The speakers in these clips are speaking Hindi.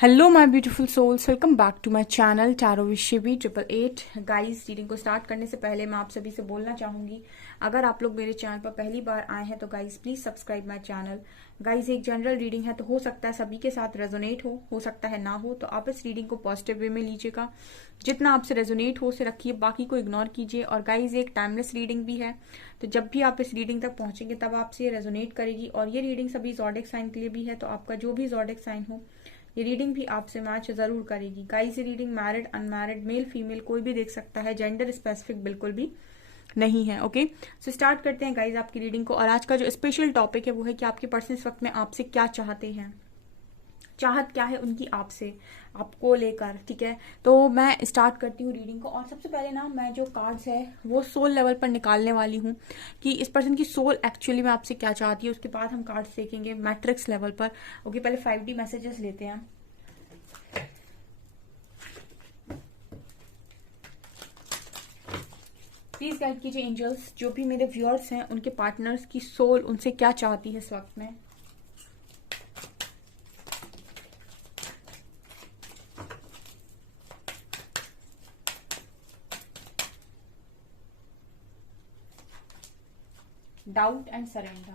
Hello my beautiful souls, welcome back to my channel tarot विशेबी 888। गाइस, रीडिंग को स्टार्ट करने से पहले मैं आप सभी से बोलना चाहूंगी, अगर आप लोग मेरे चैनल पर पहली बार आए हैं तो guys please subscribe my channel. Guys, एक जनरल रीडिंग है तो हो सकता है सभी के साथ रेजोनेट हो सकता है ना हो, तो आप इस रीडिंग को पॉजिटिव वे में लीजिएगा। जितना आपसे रेजोनेट हो उसे रखिए, बाकी को इग्नोर कीजिए। और गाइस, एक टाइमलेस रीडिंग भी है, तो जब भी आप इस रीडिंग तक पहुंचेंगे तब आपसे ये रेजोनेट करेगी। और ये रीडिंग सभी जॉडिक साइन के लिए भी है, तो आपका जो भी जॉडिक साइन हो ये रीडिंग भी आपसे मैच जरूर करेगी। गाइस, ये reading married unmarried male female कोई भी देख सकता है, जेंडर स्पेसिफिक बिल्कुल भी नहीं है। ओके, सो स्टार्ट करते हैं गाइस आपकी रीडिंग को। और आज का जो स्पेशल टॉपिक है वो है कि आपके पर्सन इस वक्त में आपसे क्या चाहते हैं, चाहत क्या है उनकी आपसे, आपको लेकर। ठीक है, तो मैं स्टार्ट करती हूँ रीडिंग को। और सबसे पहले ना मैं जो कार्ड्स है वो सोल लेवल पर निकालने वाली हूँ कि इस पर्सन की सोल एक्चुअली में आपसे क्या चाहती है। उसके बाद हम कार्ड्स देखेंगे मैट्रिक्स लेवल पर। ओके, पहले 5D मैसेजेस लेते हैं। प्लीज गाइड कीजिए एंजल्स, जो भी मेरे व्यूअर्स हैं उनके पार्टनर्स की सोल उनसे क्या चाहती है इस वक्त में। Doubt and surrender,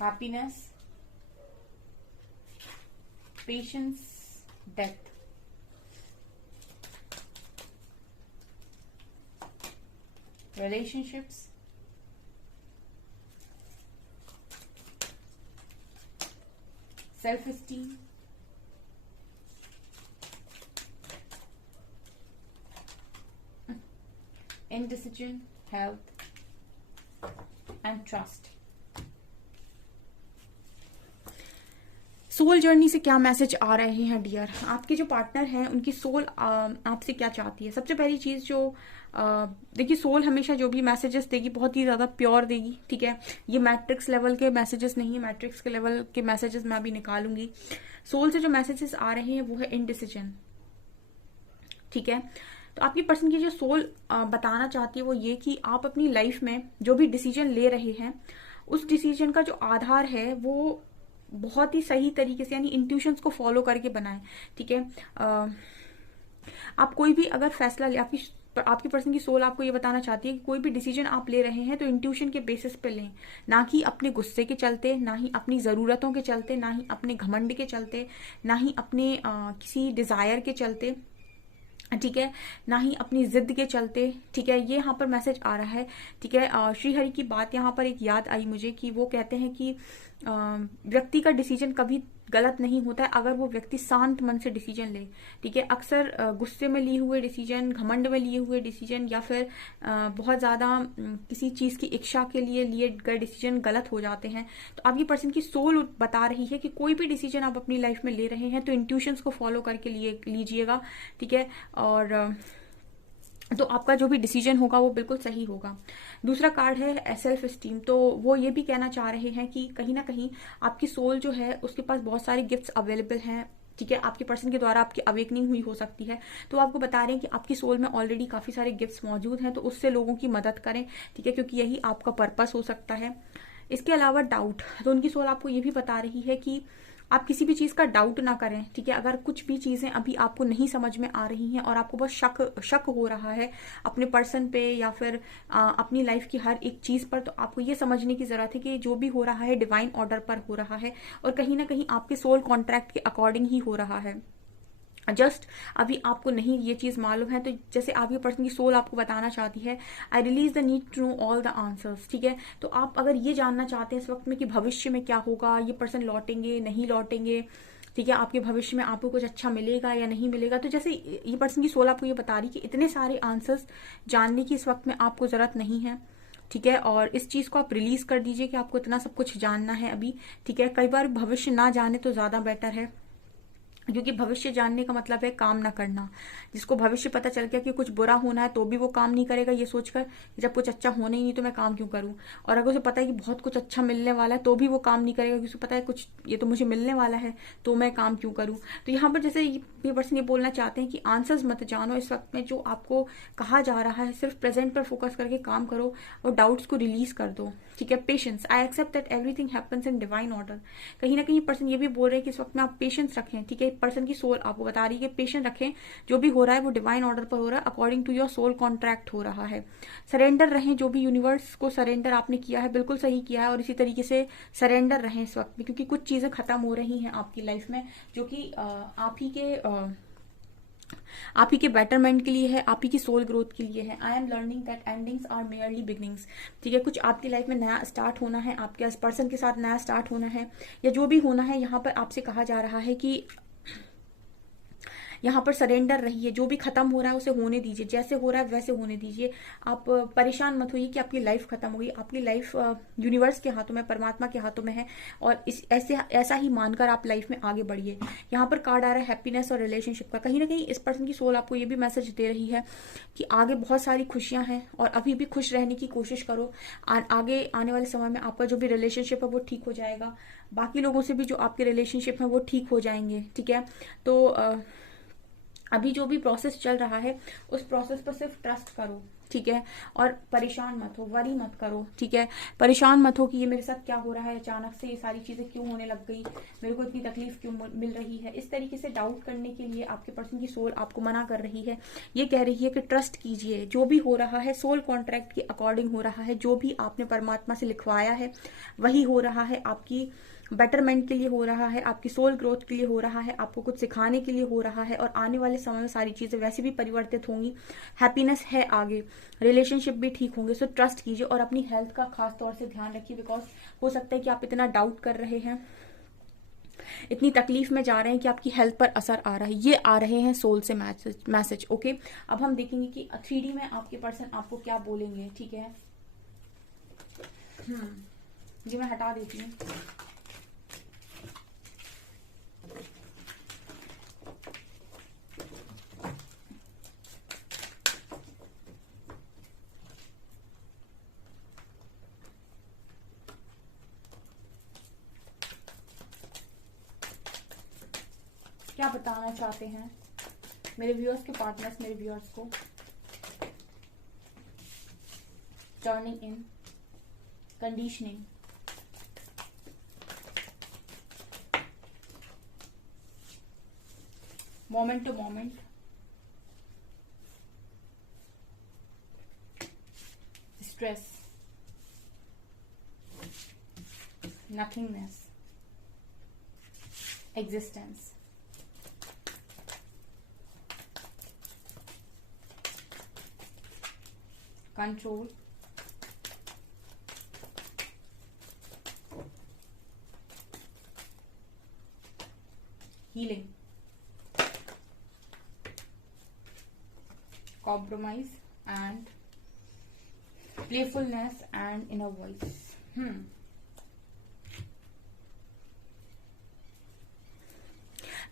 happiness, patience, death, relationships, self esteem, indecision, health and trust। Soul journey से क्या मैसेज आ रहे हैं डियर, आपके जो पार्टनर हैं उनकी सोल आपसे क्या चाहती है। सबसे पहली चीज जो देखिए, सोल हमेशा जो भी मैसेजेस देगी बहुत ही ज्यादा प्योर देगी। ठीक है, ये मैट्रिक्स लेवल के मैसेजेस नहीं है, मैट्रिक्स के लेवल के मैसेजेस मैं अभी निकालूंगी। सोल से जो मैसेजेस आ रहे हैं वो है इनडिसीजन। ठीक है, तो आपकी पर्सन की जो सोल बताना चाहती है वो ये कि आप अपनी लाइफ में जो भी डिसीजन ले रहे हैं उस डिसीजन का जो आधार है वो बहुत ही सही तरीके से यानी इंट्यूशंस को फॉलो करके बनाएं। ठीक है, आप कोई भी अगर फैसला ले, आपकी पर्सन की सोल आपको ये बताना चाहती है कि कोई भी डिसीजन आप ले रहे हैं तो इंट्यूशन के बेसिस पे लें, ना कि अपने गुस्से के चलते, ना ही अपनी ज़रूरतों के चलते, ना ही अपने घमंड के चलते, ना ही अपने किसी डिज़ायर के चलते। ठीक है, ना ही अपनी जिद के चलते। ठीक है, ये यहाँ पर मैसेज आ रहा है। ठीक है, श्री हरि की बात यहाँ पर एक याद आई मुझे कि वो कहते हैं कि व्यक्ति का डिसीजन कभी गलत नहीं होता है अगर वो व्यक्ति शांत मन से डिसीजन ले। ठीक है, अक्सर गुस्से में लिए हुए डिसीजन, घमंड में लिए हुए डिसीजन, या फिर बहुत ज्यादा किसी चीज की इच्छा के लिए गए डिसीजन गलत हो जाते हैं। तो अब ये पर्सन की सोल बता रही है कि कोई भी डिसीजन आप अपनी लाइफ में ले रहे हैं तो इंट्यूशंस को फॉलो करके लिए लीजिएगा। ठीक है, और तो आपका जो भी डिसीजन होगा वो बिल्कुल सही होगा। दूसरा कार्ड है सेल्फ स्टीम, तो वो ये भी कहना चाह रहे हैं कि कहीं ना कहीं आपकी सोल जो है उसके पास बहुत सारे गिफ्ट्स अवेलेबल हैं। ठीक है, आपके पर्सन के द्वारा आपकी अवेकनिंग हुई हो सकती है, तो आपको बता रहे हैं कि आपकी सोल में ऑलरेडी काफी सारे गिफ्ट्स मौजूद हैं, तो उससे लोगों की मदद करें। ठीक है, क्योंकि यही आपका पर्पस हो सकता है। इसके अलावा डाउट, तो उनकी सोल आपको ये भी बता रही है कि आप किसी भी चीज का डाउट ना करें। ठीक है, अगर कुछ भी चीजें अभी आपको नहीं समझ में आ रही हैं और आपको बस शक शक हो रहा है अपने पर्सन पे या फिर अपनी लाइफ की हर एक चीज पर, तो आपको ये समझने की जरूरत है कि जो भी हो रहा है डिवाइन ऑर्डर पर हो रहा है और कहीं ना कहीं आपके सोल कॉन्ट्रैक्ट के अकॉर्डिंग ही हो रहा है। जस्ट अभी आपको नहीं ये चीज मालूम है, तो जैसे आपके पर्सन की सोल आपको बताना चाहती है, I release the need to know all the answers. ठीक है, तो आप अगर ये जानना चाहते हैं इस वक्त में कि भविष्य में क्या होगा, ये पर्सन लौटेंगे नहीं लौटेंगे, ठीक है, आपके भविष्य में आपको कुछ अच्छा मिलेगा या नहीं मिलेगा, तो जैसे ये पर्सन की सोल आपको ये बता रही कि इतने सारे आंसर्स जानने की इस वक्त में आपको जरूरत नहीं है। ठीक है, और इस चीज को आप रिलीज कर दीजिए कि आपको इतना सब कुछ जानना है अभी। ठीक है, कई बार भविष्य ना जाने तो ज्यादा बेटर है। क्योंकि भविष्य जानने का मतलब है काम ना करना। जिसको भविष्य पता चल गया कि कुछ बुरा होना है तो भी वो काम नहीं करेगा ये सोचकर कि जब कुछ अच्छा होना ही नहीं तो मैं काम क्यों करूं। और अगर उसे पता है कि बहुत कुछ अच्छा मिलने वाला है तो भी वो काम नहीं करेगा, क्योंकि उसे पता है कुछ ये तो मुझे मिलने वाला है तो मैं काम क्यों करूं। तो यहाँ पर जैसे ये पर्सन ये बोलना चाहते हैं कि आंसर्स मत जानो इस वक्त में, जो आपको कहा जा रहा है सिर्फ प्रेजेंट पर फोकस करके काम करो और डाउट्स को रिलीज कर दो। ठीक है, patience, I accept that everything happens in divine order. कहीं ना कहीं पर्सन ये भी बोल रहे हैं कि इस वक्त में आप पेशेंस रखें। ठीक है, पर्सन की सोल आपको बता रही है कि पेशेंस रखें, जो भी हो रहा है वो डिवाइन ऑर्डर पर हो रहा है, according to your soul contract हो रहा है। सरेंडर रहें, जो भी यूनिवर्स को सरेंडर आपने किया है बिल्कुल सही किया है, और इसी तरीके से सरेंडर रहें इस वक्त में, क्योंकि कुछ चीजें खत्म हो रही हैं आपकी लाइफ में जो कि आप ही के बेटरमेंट के लिए है, आप ही की सोल ग्रोथ के लिए है। I am learning that endings are merely beginnings. ठीक है, कुछ आपकी लाइफ में नया स्टार्ट होना है, आपके पर्सन के साथ नया स्टार्ट होना है, या जो भी होना है यहाँ पर आपसे कहा जा रहा है कि यहाँ पर सरेंडर रहिए, जो भी खत्म हो रहा है उसे होने दीजिए, जैसे हो रहा है वैसे होने दीजिए। आप परेशान मत होइए कि आपकी लाइफ खत्म होगी, आपकी लाइफ यूनिवर्स के हाथों में, परमात्मा के हाथों में है, और इस ऐसा ही मानकर आप लाइफ में आगे बढ़िए। यहाँ पर कार्ड आ रहा है हैप्पीनेस और रिलेशनशिप का। कहीं ना कहीं इस पर्सन की सोल आपको ये भी मैसेज दे रही है कि आगे बहुत सारी खुशियां हैं और अभी भी खुश रहने की कोशिश करो। आगे आने वाले समय में आपका जो भी रिलेशनशिप है वो ठीक हो जाएगा, बाकी लोगों से भी जो आपके रिलेशनशिप है वो ठीक हो जाएंगे। ठीक है, तो अभी जो भी प्रोसेस चल रहा है उस प्रोसेस पर सिर्फ ट्रस्ट करो। ठीक है, और परेशान मत हो, वरी मत करो। ठीक है, परेशान मत हो कि ये मेरे साथ क्या हो रहा है, अचानक से ये सारी चीजें क्यों होने लग गई, मेरे को इतनी तकलीफ क्यों मिल रही है। इस तरीके से डाउट करने के लिए आपके पर्सन की सोल आपको मना कर रही है। ये कह रही है कि ट्रस्ट कीजिए, जो भी हो रहा है सोल कॉन्ट्रैक्ट के अकॉर्डिंग हो रहा है, जो भी आपने परमात्मा से लिखवाया है वही हो रहा है, आपकी बेटरमेंट के लिए हो रहा है, आपकी सोल ग्रोथ के लिए हो रहा है, आपको कुछ सिखाने के लिए हो रहा है, और आने वाले समय में सारी चीजें वैसे भी परिवर्तित होंगी। हैप्पीनेस है आगे, रिलेशनशिप भी ठीक होंगे। सो ट्रस्ट कीजिए और अपनी हेल्थ का खास तौर से ध्यान रखिए, बिकॉज हो सकता है कि आप इतना डाउट कर रहे हैं, इतनी तकलीफ में जा रहे हैं कि आपकी हेल्थ पर असर आ रहा है। ये आ रहे हैं सोल से मैसेज। ओके, अब हम देखेंगे कि 3D में आपके पर्सन आपको क्या बोलेंगे। ठीक है, जी मैं हटा देती हूँ। क्या बताना चाहते हैं मेरे व्यूअर्स के पार्टनर्स, मेरे व्यूअर्स को। Turning in, conditioning, moment to moment, stress, nothingness, existence, control, healing, compromise and playfulness and inner voice.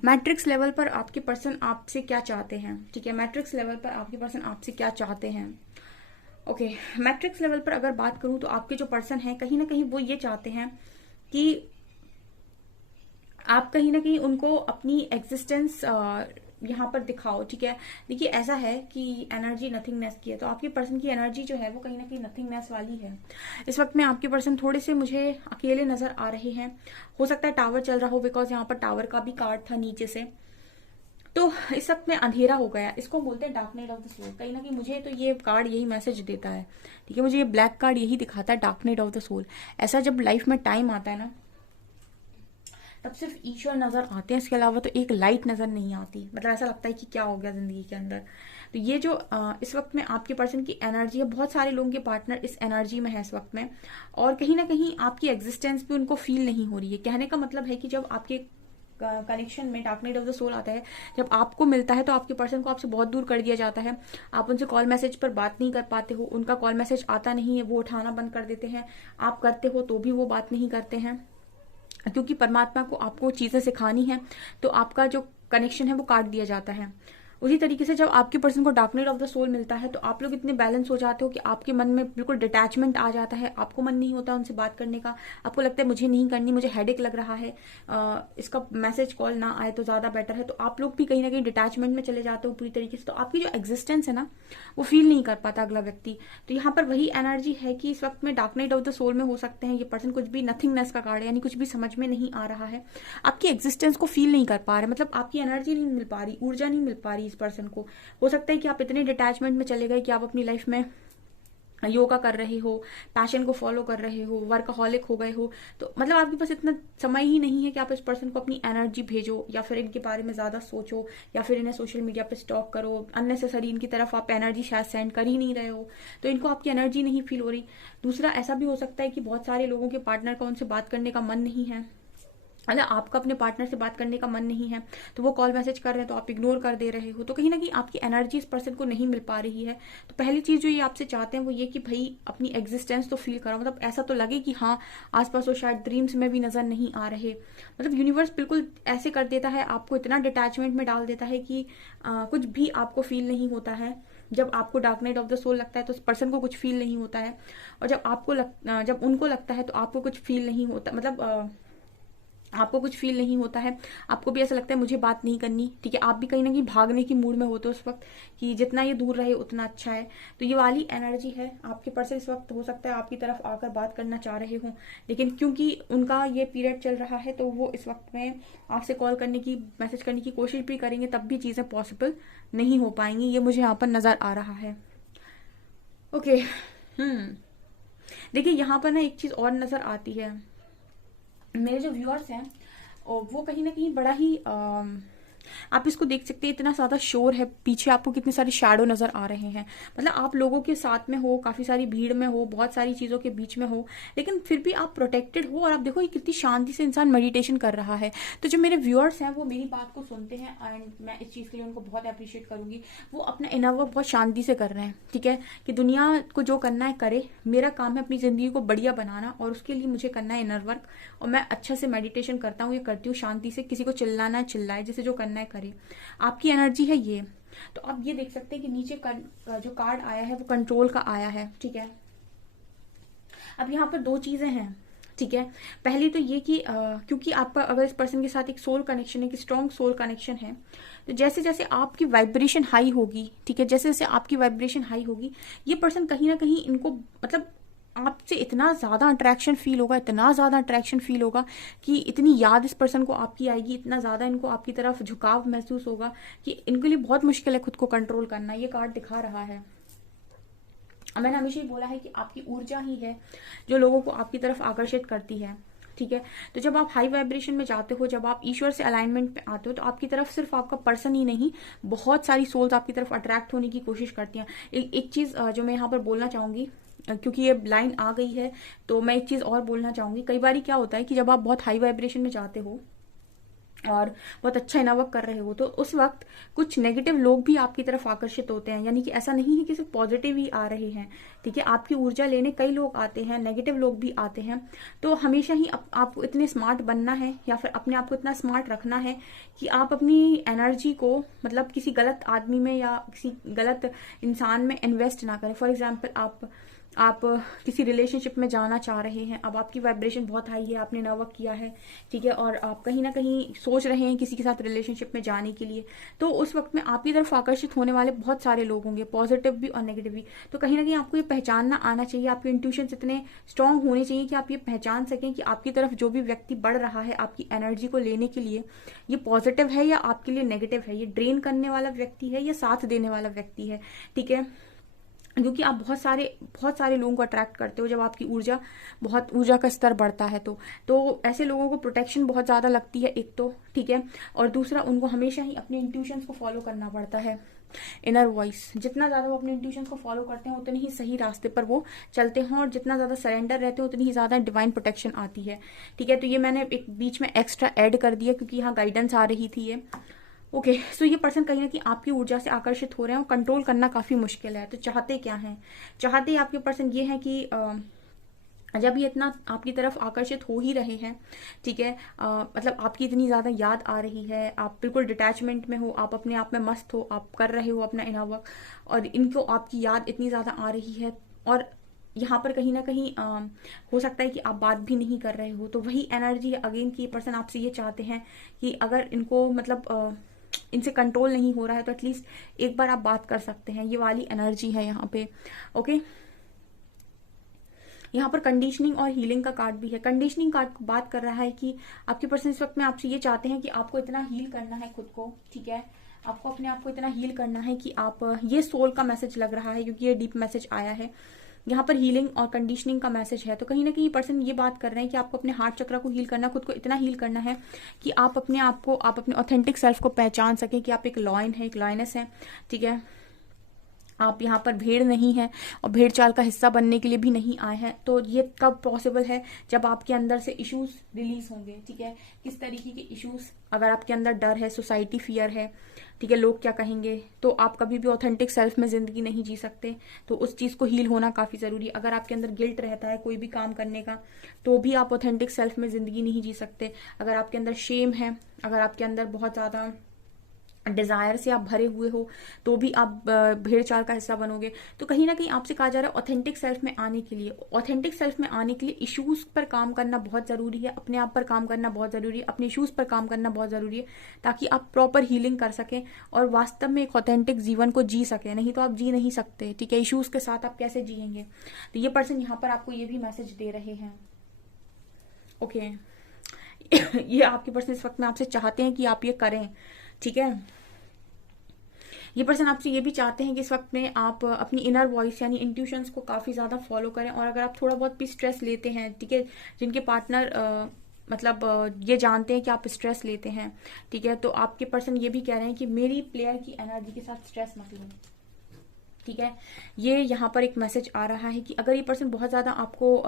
Matrix level पर आपके पर्सन आपसे क्या चाहते हैं। ठीक है, मैट्रिक्स लेवल पर आपके पर्सन आपसे क्या चाहते हैं। ओके, मैट्रिक्स लेवल पर अगर बात करूं तो आपके जो पर्सन हैं कहीं ना कहीं वो ये चाहते हैं कि आप कहीं ना कहीं उनको अपनी एग्जिस्टेंस यहाँ पर दिखाओ। ठीक है, देखिए ऐसा है कि एनर्जी नथिंगनेस की है, तो आपके पर्सन की एनर्जी जो है वो कहीं ना कहीं नथिंगनेस वाली है। इस वक्त में आपके पर्सन थोड़े से मुझे अकेले नजर आ रहे हैं। हो सकता है टावर चल रहा हो, बिकॉज यहाँ पर टावर का भी कार्ड था नीचे से। तो इस वक्त में अंधेरा हो गया, इसको बोलते हैं dark night of the soul. कहीं ना कहीं मुझे तो ये कार्ड यही मैसेज देता है। ठीक है, मुझे ये ब्लैक कार्ड यही दिखाता है, dark night of the soul. ऐसा जब लाइफ में टाइम आता है ना तब सिर्फ ईश्वर नजर आते हैं, इसके अलावा तो एक लाइट नजर नहीं आती। मतलब ऐसा लगता है कि क्या हो गया जिंदगी के अंदर। तो ये जो इस वक्त में आपके पर्सन की एनर्जी है, बहुत सारे लोगों के पार्टनर इस एनर्जी में है इस वक्त में, और कहीं ना कहीं आपकी एग्जिस्टेंस भी उनको फील नहीं हो रही है। कहने का मतलब है कि जब आपके कनेक्शन में dark night of the soul आता है, जब आपको मिलता है तो आपके पर्सन को आपसे बहुत दूर कर दिया जाता है। आप उनसे कॉल मैसेज पर बात नहीं कर पाते हो, उनका कॉल मैसेज आता नहीं है, वो उठाना बंद कर देते हैं। आप करते हो तो भी वो बात नहीं करते हैं, क्योंकि परमात्मा को आपको चीजें सिखानी है। तो आपका जो कनेक्शन है वो काट दिया जाता है। उसी तरीके से जब आपके पर्सन को dark night of the soul मिलता है तो आप लोग इतने बैलेंस हो जाते हो कि आपके मन में बिल्कुल डिटैचमेंट आ जाता है, आपको मन नहीं होता उनसे बात करने का, आपको लगता है मुझे नहीं करनी, मुझे हेडेक लग रहा है, इसका मैसेज कॉल ना आए तो ज़्यादा बेटर है। तो आप लोग भी कहीं ना कहीं डिटैचमेंट में चले जाते हो पूरी तरीके से। तो आपकी जो एग्जिस्टेंस है ना वो फील नहीं कर पाता अगला व्यक्ति। तो यहाँ पर वही एनर्जी है कि इस वक्त में dark night of the soul में हो सकते हैं ये पर्सन कुछ भी नथिंगनेस का कार्ड है, यानी कुछ भी समझ में नहीं आ रहा है, आपकी एग्जिस्टेंस को फील नहीं कर पा रहे, मतलब आपकी एनर्जी नहीं मिल पा रही, ऊर्जा नहीं मिल पा रही इस पर्सन को। हो सकता है कि आप इतने डिटैचमेंट में चले गए कि आप अपनी लाइफ में योगा कर रहे हो, पैशन को फॉलो कर रहे हो, वर्कaholic हो गए हो, तो मतलब आपके पास इतना समय ही नहीं है कि आप इस पर्सन को अपनी एनर्जी भेजो या फिर इनके बारे में ज़्यादा सोचो या फिर इन्हें सोशल मीडिया पे स्टॉक करो। अननेसेसरी इनकी तरफ आप एनर्जी शायद सेंड कर ही नहीं रहे हो, तो इनको आपकी एनर्जी नहीं फील हो रही। दूसरा ऐसा भी हो सकता है कि बहुत सारे लोगों के पार्टनर का उनसे बात करने का मन नहीं है, मतलब आपका अपने पार्टनर से बात करने का मन नहीं है, तो वो कॉल मैसेज कर रहे हैं तो आप इग्नोर कर दे रहे हो, तो कहीं ना कहीं आपकी एनर्जी इस पर्सन को नहीं मिल पा रही है। तो पहली चीज़ जो ये आपसे चाहते हैं वो ये कि भाई अपनी एग्जिस्टेंस तो फील करो, मतलब ऐसा तो लगे कि हाँ आसपास वो शायद ड्रीम्स में भी नजर नहीं आ रहे। मतलब यूनिवर्स बिल्कुल ऐसे कर देता है, आपको इतना डिटैचमेंट में डाल देता है कि कुछ भी आपको फील नहीं होता है। जब आपको dark night of the soul लगता है तो उस पर्सन को कुछ फील नहीं होता है, और जब उनको लगता है तो आपको कुछ फील नहीं होता, मतलब आपको कुछ फील नहीं होता है, आपको भी ऐसा लगता है मुझे बात नहीं करनी, ठीक है, आप भी कहीं ना कहीं भागने की मूड में होते हो उस वक्त कि जितना ये दूर रहे उतना अच्छा है। तो ये वाली एनर्जी है, आपके पर्सन इस वक्त हो सकता है आपकी तरफ आकर बात करना चाह रहे हों, लेकिन क्योंकि उनका ये पीरियड चल रहा है तो वो इस वक्त में आपसे कॉल करने की, मैसेज करने की कोशिश भी करेंगे, तब भी चीज़ें पॉसिबल नहीं हो पाएंगी, ये मुझे यहाँ पर नज़र आ रहा है। ओके, देखिए यहाँ पर ना एक चीज़ और नज़र आती है, मेरे जो व्यूअर्स हैं वो कहीं ना कहीं बड़ा ही आप इसको देख सकते हैं, इतना ज़्यादा शोर है पीछे, आपको कितने सारे शैडो नज़र आ रहे हैं, मतलब आप लोगों के साथ में हो, काफ़ी सारी भीड़ में हो, बहुत सारी चीज़ों के बीच में हो, लेकिन फिर भी आप प्रोटेक्टेड हो। और आप देखो ये कितनी शांति से इंसान मेडिटेशन कर रहा है। तो जो मेरे व्यूअर्स हैं वो मेरी बात को सुनते हैं एंड मैं इस चीज़ के लिए उनको बहुत अप्रिशिएट करूंगी, वो अपना इनर वर्क बहुत शांति से कर रहे हैं, ठीक है, कि दुनिया को जो करना है करे, मेरा काम है अपनी ज़िंदगी को बढ़िया बनाना और उसके लिए मुझे करना है इनर वर्क, और मैं अच्छा से मेडिटेशन करता हूँ, ये करती हूँ शांति से, किसी को चिल्लाना है चिल्लाए, जिसे जो करना है करे। आपकी एनर्जी है ये। तो आप ये देख सकते हैं कि नीचे जो कार्ड आया है वो कंट्रोल का आया है, ठीक है। अब यहाँ पर दो चीजें हैं, ठीक है। पहली तो ये कि क्योंकि आपका अगर इस पर्सन के साथ एक सोल कनेक्शन है, कि स्ट्रॉन्ग सोल कनेक्शन है, तो जैसे जैसे आपकी वाइब्रेशन हाई होगी, ठीक है, जैसे जैसे आपकी वाइब्रेशन हाई होगी, ये पर्सन कहीं ना कहीं इनको मतलब आपसे इतना ज़्यादा अट्रैक्शन फील होगा, इतना ज़्यादा अट्रैक्शन फील होगा कि इतनी याद इस पर्सन को आपकी आएगी, इतना ज़्यादा इनको आपकी तरफ झुकाव महसूस होगा कि इनके लिए बहुत मुश्किल है खुद को कंट्रोल करना। ये कार्ड दिखा रहा है। मैंने हमेशा ही बोला है कि आपकी ऊर्जा ही है जो लोगों को आपकी तरफ आकर्षित करती है, ठीक है। तो जब आप हाई वाइब्रेशन में जाते हो, जब आप ईश्वर से अलाइनमेंट में आते हो, तो आपकी तरफ सिर्फ आपका पर्सन ही नहीं, बहुत सारी सोल्स आपकी तरफ अट्रैक्ट होने की कोशिश करती हैं। एक चीज़ जो मैं यहाँ पर बोलना चाहूँगी, क्योंकि ये लाइन आ गई है तो मैं एक चीज़ और बोलना चाहूँगी। कई बार क्या होता है कि जब आप बहुत हाई वाइब्रेशन में जाते हो और बहुत अच्छा इनर वर्क कर रहे हो, तो उस वक्त कुछ नेगेटिव लोग भी आपकी तरफ आकर्षित होते हैं, यानी कि ऐसा नहीं है कि सिर्फ पॉजिटिव ही आ रहे हैं, ठीक है, आपकी ऊर्जा लेने कई लोग आते हैं, नेगेटिव लोग भी आते हैं। तो हमेशा ही आपको इतने स्मार्ट बनना है या फिर अपने आप को इतना स्मार्ट रखना है कि आप अपनी एनर्जी को मतलब किसी गलत आदमी में या किसी गलत इंसान में इन्वेस्ट ना करें। फॉर एग्जाम्पल आप किसी रिलेशनशिप में जाना चाह रहे हैं, अब आपकी वाइब्रेशन बहुत हाई है, आपने नर्वक किया है, ठीक है, और आप कहीं ना कहीं सोच रहे हैं किसी के साथ रिलेशनशिप में जाने के लिए, तो उस वक्त में आपकी तरफ आकर्षित होने वाले बहुत सारे लोग होंगे, पॉजिटिव भी और नेगेटिव भी। तो कहीं ना कहीं आपको ये पहचानना आना चाहिए, आपके इंट्यूशंस इतने स्ट्रांग होने चाहिए कि आप ये पहचान सकें कि आपकी तरफ जो भी व्यक्ति बढ़ रहा है आपकी एनर्जी को लेने के लिए, ये पॉजिटिव है या आपके लिए नेगेटिव है, ये ड्रेन करने वाला व्यक्ति है या साथ देने वाला व्यक्ति है, ठीक है। क्योंकि आप बहुत सारे लोगों को अट्रैक्ट करते हो जब आपकी ऊर्जा का स्तर बढ़ता है, तो ऐसे लोगों को प्रोटेक्शन बहुत ज़्यादा लगती है, एक तो, ठीक है, और दूसरा उनको हमेशा ही अपने इंट्यूशंस को फॉलो करना पड़ता है, इनर वॉइस। जितना ज़्यादा वो अपने इंट्यूशंस को फॉलो करते हैं उतने ही सही रास्ते पर वो चलते हैं, और जितना ज़्यादा सरेंडर रहते हैं उतनी ही ज़्यादा डिवाइन प्रोटेक्शन आती है, ठीक है। तो ये मैंने एक बीच में एक्स्ट्रा ऐड कर दिया क्योंकि यहाँ गाइडेंस आ रही थी ये। ओके, सो ये पर्सन कहीं ना कहीं आपकी ऊर्जा से आकर्षित हो रहे हैं और कंट्रोल करना काफी मुश्किल है। तो चाहते क्या हैं? चाहते आपके पर्सन ये है कि जब ये इतना आपकी तरफ आकर्षित हो ही रहे हैं, ठीक है, मतलब आपकी इतनी ज़्यादा याद आ रही है, आप बिल्कुल डिटैचमेंट में हो, आप अपने आप में मस्त हो, आप कर रहे हो अपना इनर वर्क, और इनको आपकी याद इतनी ज़्यादा आ रही है, और यहाँ पर कहीं ना कहीं हो सकता है कि आप बात भी नहीं कर रहे हो, तो वही एनर्जी अगेन की पर्सन आपसे ये चाहते हैं कि अगर इनको मतलब इनसे कंट्रोल नहीं हो रहा है तो एटलीस्ट एक बार आप बात कर सकते हैं। ये वाली एनर्जी है यहाँ पे। ओके, यहाँ पर कंडीशनिंग और हीलिंग का कार्ड भी है। कंडीशनिंग कार्ड बात कर रहा है कि आपके पर्सन इस वक्त में आपसे ये चाहते हैं कि आपको इतना हील करना है खुद को, ठीक है, आपको अपने आप को इतना हील करना है कि आप, ये सोल का मैसेज लग रहा है क्योंकि ये डीप मैसेज आया है यहाँ पर, हीलिंग और कंडीशनिंग का मैसेज है। तो कहीं ना कहीं पर्सन ये बात कर रहे हैं कि आपको अपने हार्ट चक्र को हील करना, खुद को इतना हील करना है कि आप अपने आप को, आप अपने ऑथेंटिक सेल्फ को पहचान सकें कि आप एक लॉयन है, एक लॉयनेस है, ठीक है, आप यहाँ पर भेड़ नहीं है और भेड़ चाल का हिस्सा बनने के लिए भी नहीं आए हैं। तो ये कब पॉसिबल है, जब आपके अंदर से इश्यूज रिलीज होंगे, ठीक है, किस तरीके के इश्यूज, अगर आपके अंदर डर है, सोसाइटी फियर है, ठीक है, लोग क्या कहेंगे, तो आप कभी भी ऑथेंटिक सेल्फ में जिंदगी नहीं जी सकते। तो उस चीज को हील होना काफी जरूरी है। अगर आपके अंदर गिल्ट रहता है कोई भी काम करने का, तो भी आप ऑथेंटिक सेल्फ में जिंदगी नहीं जी सकते। अगर आपके अंदर शेम है, अगर आपके अंदर बहुत ज्यादा डिजायर से आप भरे हुए हो, तो भी आप भेड़ चाल का हिस्सा बनोगे। तो कहीं ना कहीं आपसे कहा जा रहा है ऑथेंटिक सेल्फ में आने के लिए, ऑथेंटिक सेल्फ में आने के लिए इश्यूज पर काम करना बहुत जरूरी है, अपने आप पर काम करना बहुत जरूरी है, अपने इश्यूज पर काम करना बहुत जरूरी है, ताकि आप प्रॉपर हीलिंग कर सकें और वास्तव में एक ऑथेंटिक जीवन को जी सके। नहीं तो आप जी नहीं सकते, ठीक है, इश्यूज के साथ आप कैसे जिएंगे। तो ये पर्सन यहाँ पर आपको ये भी मैसेज दे रहे हैं। ओके, ये आपके पर्सन इस वक्त में आपसे चाहते हैं कि आप ये करें, ठीक है। ये पर्सन आपसे ये भी चाहते हैं कि इस वक्त में आप अपनी इनर वॉइस यानी इंट्यूशंस को काफी ज्यादा फॉलो करें। और अगर आप थोड़ा बहुत भी स्ट्रेस लेते हैं, ठीक है, जिनके पार्टनर मतलब ये जानते हैं कि आप स्ट्रेस लेते हैं, ठीक है, तो आपके पर्सन ये भी कह रहे हैं कि मेरी प्लेयर की एनर्जी के साथ स्ट्रेस मत लो, ठीक है। ये यहाँ पर एक मैसेज आ रहा है कि अगर ये पर्सन बहुत ज्यादा आपको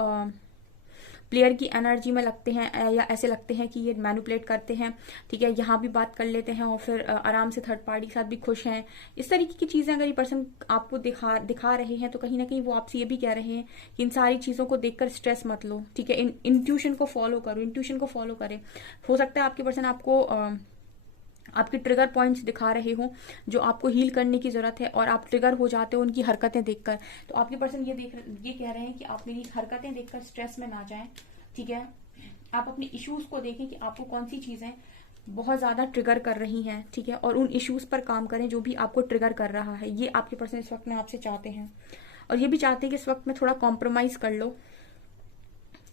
प्लेयर की एनर्जी में लगते हैं या ऐसे लगते हैं कि ये मैनिपुलेट करते हैं, ठीक है, यहाँ भी बात कर लेते हैं और फिर आराम से थर्ड पार्टी के साथ भी खुश हैं, इस तरीके की चीजें अगर ये पर्सन आपको दिखा रहे हैं, तो कहीं ना कहीं वो आपसे ये भी कह रहे हैं कि इन सारी चीजों को देखकर स्ट्रेस मत लो, ठीक है, इंट्यूशन को फॉलो करो, इंट्यूशन को फॉलो करें। हो सकता है आपके पर्सन आपको आपके ट्रिगर पॉइंट्स दिखा रहे हो जो आपको हील करने की जरूरत है, और आप ट्रिगर हो जाते हो उनकी हरकतें देखकर। तो आपके पर्सन ये कह रहे हैं कि आप मेरी हरकतें देखकर स्ट्रेस में ना जाएं, ठीक है, आप अपने इश्यूज को देखें कि आपको कौन सी चीजें बहुत ज्यादा ट्रिगर कर रही हैं, ठीक है, और उन इश्यूज पर काम करें जो भी आपको ट्रिगर कर रहा है। ये आपके पर्सन इस वक्त में आपसे चाहते हैं, और ये भी चाहते हैं कि इस वक्त में थोड़ा कॉम्प्रोमाइज कर लो,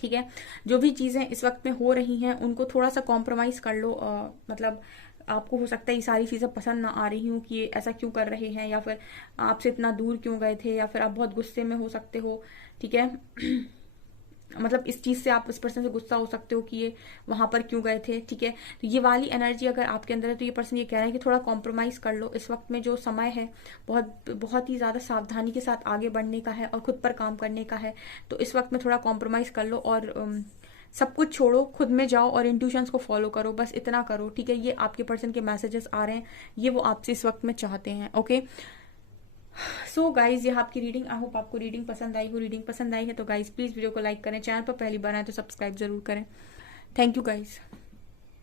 ठीक है, जो भी चीजें इस वक्त में हो रही हैं उनको थोड़ा सा कॉम्प्रोमाइज कर लो। मतलब आपको हो सकता है ये सारी चीजें पसंद ना आ रही हूँ कि ये ऐसा क्यों कर रहे हैं, या फिर आपसे इतना दूर क्यों गए थे, या फिर आप बहुत गुस्से में हो सकते हो, ठीक है, मतलब इस चीज से आप इस पर्सन से गुस्सा हो सकते हो कि ये वहां पर क्यों गए थे, ठीक है। तो ये वाली एनर्जी अगर आपके अंदर है, तो ये पर्सन ये कह रहे हैं कि थोड़ा कॉम्प्रोमाइज कर लो। इस वक्त में जो समय है बहुत बहुत ही ज्यादा सावधानी के साथ आगे बढ़ने का है और खुद पर काम करने का है। तो इस वक्त में थोड़ा कॉम्प्रोमाइज कर लो और सब कुछ छोड़ो, खुद में जाओ और इंट्यूशंस को फॉलो करो, बस इतना करो, ठीक है। ये आपके पर्सन के मैसेजेस आ रहे हैं, ये वो आपसे इस वक्त में चाहते हैं। ओके, सो गाइज, ये आपकी रीडिंग, आई होप आपको रीडिंग पसंद आई हो। रीडिंग पसंद आई है तो गाइज प्लीज वीडियो को लाइक करें, चैनल पर पहली बार आए तो सब्सक्राइब जरूर करें। Thank you guys.